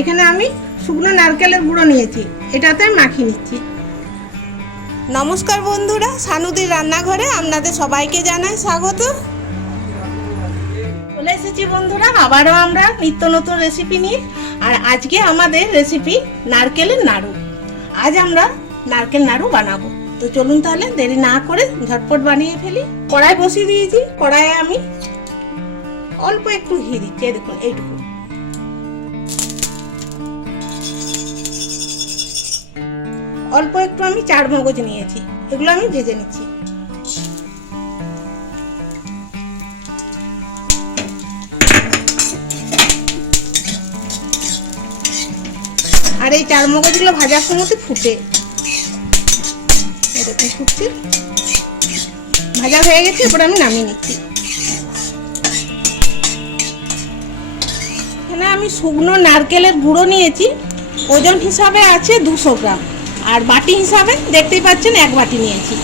এখানে আমি শুকনো নারকেলের গুঁড়ো নিয়েছি। এটাতে মাখিয়ে নিচ্ছি। নমস্কার বন্ধুরা সানুদির রান্নাঘরে আপনাদের সবাইকে জানাই স্বাগত। চলে এসেছি বন্ধুরা আবারও আমরা নিত্য নতুন রেসিপি নিয়ে। আর আজকে আমাদের রেসিপি নারকেলের নাড়ু। আজ আমরা নারকেল নাড়ু বানাবো। তো চলুন তাহলে দেরি না করে ঝটপট বানিয়ে ফেলি। কড়াই বসিয়ে দিয়েছি। কড়াইয়ে আমি অল্প একটু ঘি দিচ্ছি। দেখুন এইটুকু। অল্প একটু আমি চার মগজ নিয়েছি, এগুলো আমি ভেজে নিচ্ছি। আর এই চার মগজগুলো ভাজার সময় তো ফুটে। দেখুন, ফুটছে। ভাজা হয়ে গেছে, এরপর আমি নামিয়ে নিচ্ছি। এখানে আমি শুকনো নারকেলের গুঁড়ো নিয়েছি, ওজন হিসাবে আছে দুশো গ্রাম। আর বাটি হিসাবে দেখতেই পাচ্ছেন এক বাটি নিয়েছি।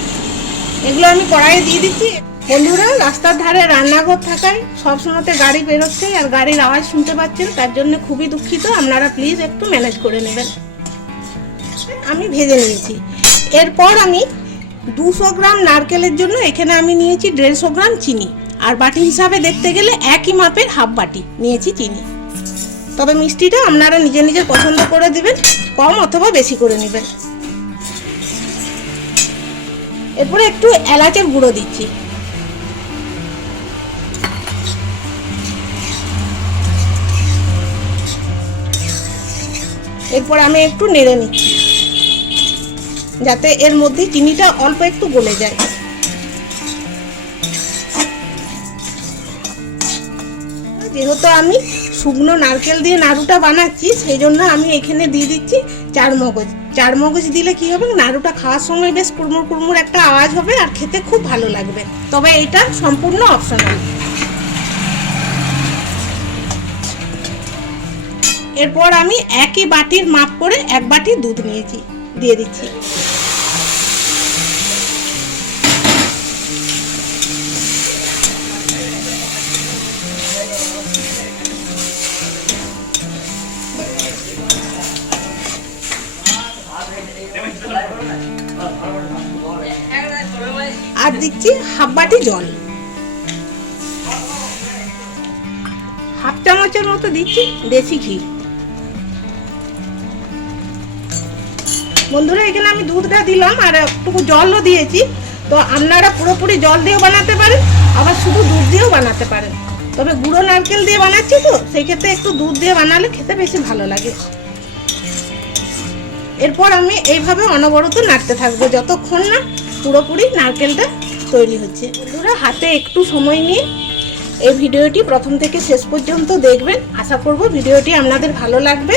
এগুলো আমি কড়াইয়ে দিয়ে দিচ্ছি। বন্ধুরা, রাস্তার ধারে রান্নাঘর থাকায় সবসময়তে গাড়ি বেরোচ্ছে আর গাড়ির আওয়াজ শুনতে পাচ্ছেন, তার জন্য খুবই দুঃখিত। আপনারা প্লিজ একটু ম্যানেজ করে নেবেন। আমি ভেজে নিয়েছি। এরপর আমি দুশো গ্রাম নারকেলের জন্য এখানে আমি নিয়েছি দেড়শো গ্রাম চিনি। আর বাটি হিসাবে দেখতে গেলে একই মাপের হাফ বাটি নিয়েছি চিনি। তবে মিষ্টিটা আপনারা নিজে নিজে পছন্দ করে দিবেন, কম অথবা বেশি করে নেবেন। এরপরে একটু এলাচের গুঁড়ো দিচ্ছি। এরপর আমি একটু নেড়ে নিচ্ছি, যাতে এর মধ্যে চিনিটা অল্প একটু গলে যায়। যেহেতু আমি শুকনো নারকেল দিয়ে নাড়ুটা বানাচ্ছি, সেই জন্য আমি এখানে দিয়ে দিচ্ছি চার মগজ। চার মগজ দিলে কি হবে? নাড়ুটা খাওয়ার সময় বেশ কুড়মুড় কুড়মুড় একটা আওয়াজ হবে আর খেতে খুব ভালো লাগবে। তবে এটা সম্পূর্ণ অপশনাল এরপর আমি একই বাটির মাপ করে এক বাটি দুধ নিয়েছি, দিয়ে দিচ্ছি। আর দিচ্ছি হাফ বাটি জল। হাফ চামচের মতো দিচ্ছি দেশি ঘি। বন্ধুরা, এখানে আমি দুধটা দিলাম আর একটু জলও দিয়েছি। তো আপনারা পুরোপুরি জল দিয়েও বানাতে পারেন, আবার শুধু দুধ দিয়েও বানাতে পারেন। তবে গুঁড়ো নারকেল দিয়ে বানাচ্ছি তো সেই ক্ষেত্রে একটু দুধ দিয়ে বানালে খেতে বেশি ভালো লাগে। এরপর আমি এইভাবে অনবরত নাড়তে থাকব, যতক্ষণ না পুরোপুরি নারকেলটা তৈরি হচ্ছে। বন্ধুরা, হাতে একটু সময় নিয়ে এই ভিডিওটি প্রথম থেকে শেষ পর্যন্ত দেখবেন। আশা করব ভিডিওটি আপনাদের ভালো লাগবে।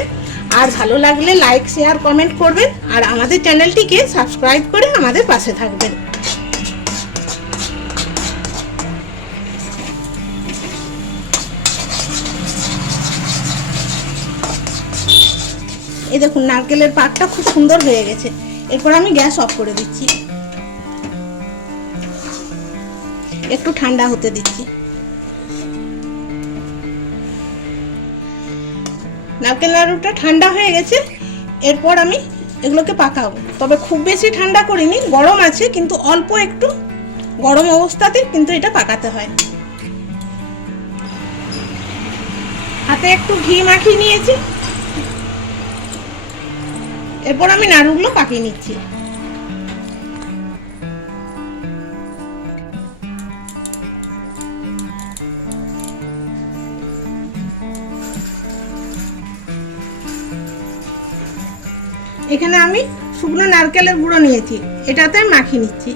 আর ভালো লাগলে লাইক, শেয়ার, কমেন্ট করবেন। আর আমাদের চ্যানেলটিকে সাবস্ক্রাইব করে আমাদের পাশে থাকবেন। এই দেখুন, নারকেলের পাকটা খুব সুন্দর হয়ে গেছে। এরপর আমি গ্যাস অফ করে দিচ্ছি। একটু ঠান্ডা হতে দিচ্ছি। নারকেল নাড়ুটা ঠান্ডা হয়ে গেছে, এরপর আমি এগুলোকে পাকাবো। তবে খুব বেশি ঠান্ডা করিনি, গরম আছে, কিন্তু অল্প একটু গরম অবস্থাতে কিন্তু এটা পাকাতে হয়। হাতে একটু ঘি মাখিয়ে নিয়েছি। এরপর আমি নাড়ুগুলো পাকিয়ে নিচ্ছি। এখানে আমি শুকনো নারকেলের গুঁড়ো নিয়েছি এটাতে মাখিয়ে নিচ্ছি।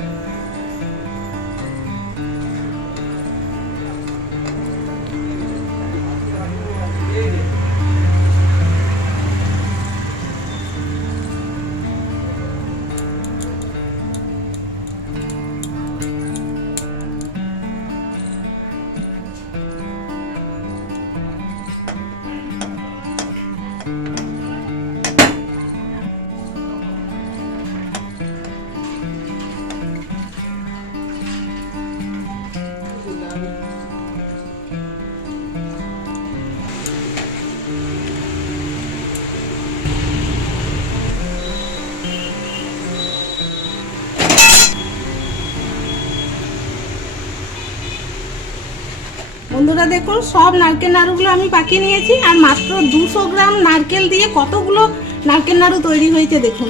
বন্ধুরা দেখুন সব নারকেল নাড়ুগুলো আমি পাকিয়ে নিয়েছি, আর মাত্র দুশো গ্রাম নারকেল দিয়ে কতগুলো নারকেল নাড়ু তৈরি হয়েছে দেখুন।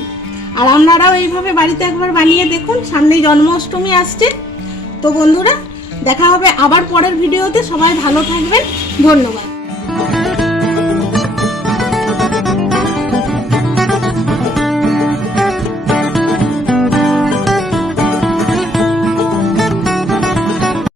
আর আপনারাও এইভাবে বাড়িতে একবার বানিয়ে দেখুন, সামনেই জন্মাষ্টমী আসছে। তো বন্ধুরা, দেখা হবে আবার পরের ভিডিওতে, সবাই ভালো থাকবেন, ধন্যবাদ।